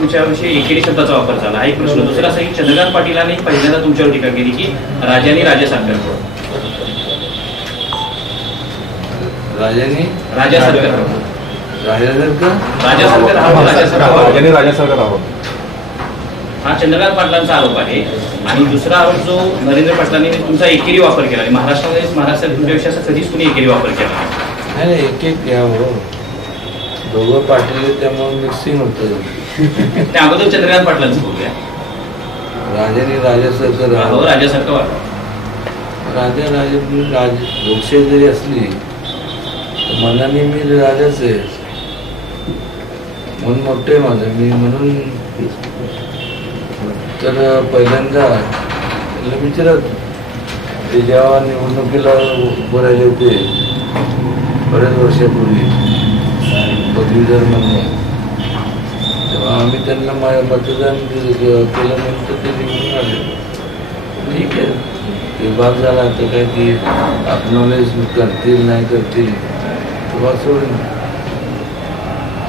तुमच्याविषयी एकेरी शब्दाचा वापर झाला. हा एक प्रश्न दुसरा असा की चंद्रकांत पाटीलांनी पहिल्यांदा तुमच्यावर टीका केली की राजाने राजा सारखं राजाने राजा सारखं राजासारखं राहावं. राजाने राजासारखं राहावं. हा चंद्रकांत पाटलांचा आरोप आहे. आणि दुसरा आरोप जो नरेंद्र पाटलांनी तुमचा एकेरी वापर केला. आहे. महाराष्ट्रामध्ये महाराष्ट्रात तुमच्यापेक्षा असा कधीच कुणी एकेरी वापर केला नाही. एक एक घ्या हो. दोघं पाटील त्यामुळे मिक्सिंग होतं. त्या अगोदर चंद्रकांत पाटलांचं बोलूया राजाने राजासारखं राहावं राजासारखं वापर राजा राजा राज लोकशाही जरी असली तर मनाने मी राजाच आहे. म्हणून मोठं आहे माझं. मी म्हणून तर पहिल्यांदा त्याला विचारत ते जेव्हा निवडणुकीला उभं राहिले होते बऱ्याच वर्षापूर्वी पदवीधर म्हणून. आम्ही त्यांना मा- मतदान दिलं- केलं ते निवडून आले. ठीक आहे. विभाग झाला तर काय की अक्नॉलेज करतील नाही करतील तेव्हा सोडून.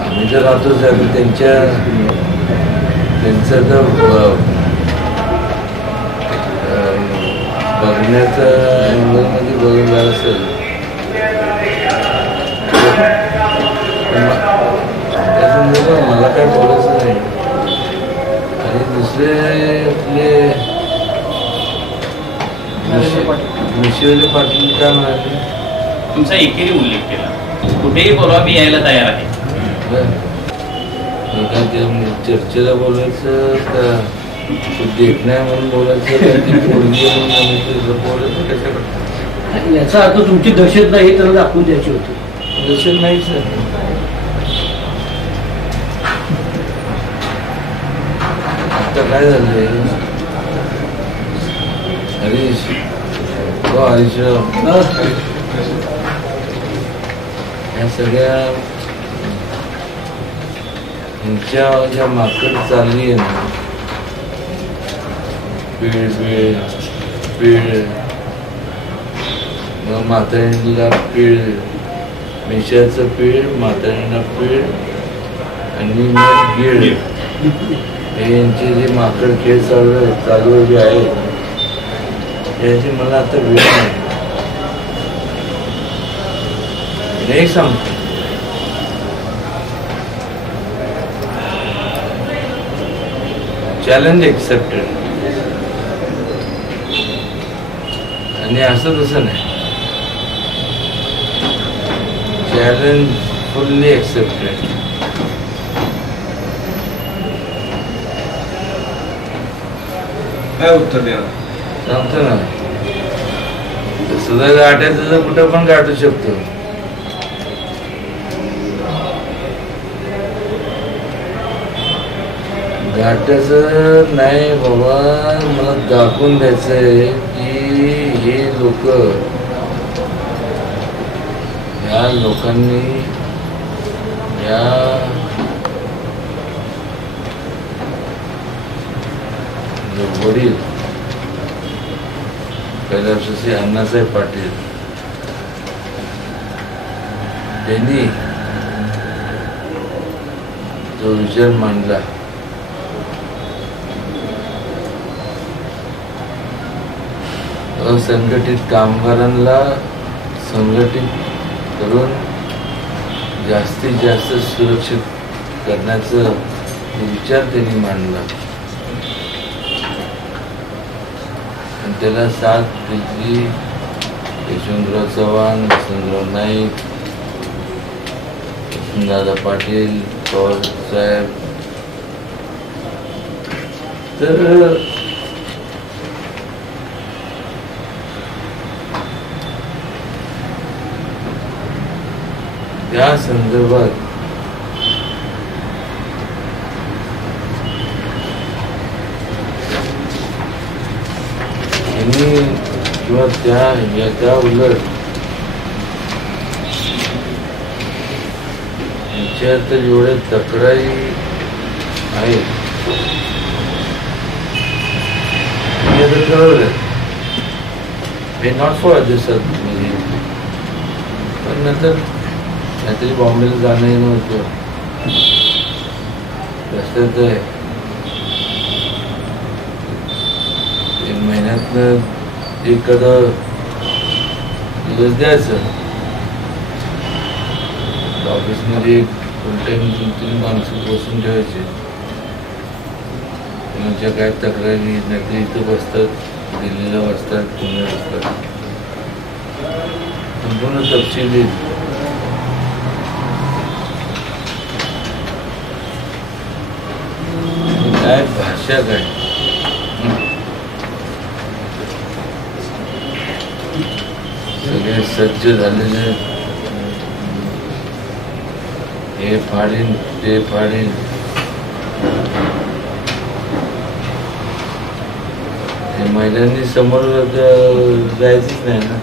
आम्ही तर राहतोच आहे त्यांच्या त्यांचं तर बघण्याचा अँगलमध्ये बघणार असेल. मला काय बोलायचं नाही. आणि दुसरे आपले मिशिवले पाटील काय म्हणाले? तुमचा एकेरी उल्लेख केला. कुठेही बोलवा मी यायला तयार आहे. चर्चेला बोलायचं का? म्हणून बोलायचं याचा अर्थ तुमची दहशत नाही हे त्यांना दाखवून द्यायची होती. जसं नाहीच आता काय झालंय? हरीश हो हरीश या सगळ्या ह्यांच्या ज्या माकड चालली आहे ना. पीळ पीळ पीळ. मग म्हातारीला पीळ. मिशाचं पीळ म्हातारीला पीळ. आणि मग गिळ. यांचे जे माकड खेळ चालू चालू जे आहे याची मला आता वेळ नाही. नाही सांगतो. चॅलेंज एक्सेप्टेड आणि असं तसं नाही. चॅलेंज फुल्ली एक्सेप्टेड काय उत्तर द्या सांगतो ना. सुद्धा गाठायचं तर कुठं पण गाठू शकतो. गाठायचं नाही बाबा मला दाखवून द्यायचंय की हे लोक या लोकांनी या म्हणजे वडील. श्री अण्णासाहेब पाटील. त्यांनी जो विचार मांडला. असंघटित कामगारांना संघटित करून जास्तीत जास्त सुरक्षित करण्याचा विचार त्यांनी मांडला. आणि त्याला सात दिली यशवंतराव चव्हाण वसंतराव नाईक दादा पाटील पवार साहेब तर त्या संदर्भात यांनी किंवा त्या याच्या उलट. यांच्या जेवढे तक्रारी आहेत. कळवलं नॉट फॉर दिस पण नंतर काहीतरी बॉम्बेला जाणं येणं होतं. रस्त्यात आहे. एक एखादा दिवस द्यायचं. ऑफिसमध्ये कोणत्याही दोन तीन माणसं बसून ठेवायचे. त्यांच्या काय तक्रारी नाही ते इथं बसतात दिल्लीला बसतात पुण्यात बसतात. संपूर्ण तपशील देत काय भाषा काय हं? सज्ज झालेले हे फाडीन ते फाडीन हे महिलांनी समोर जायचंच नाही ना.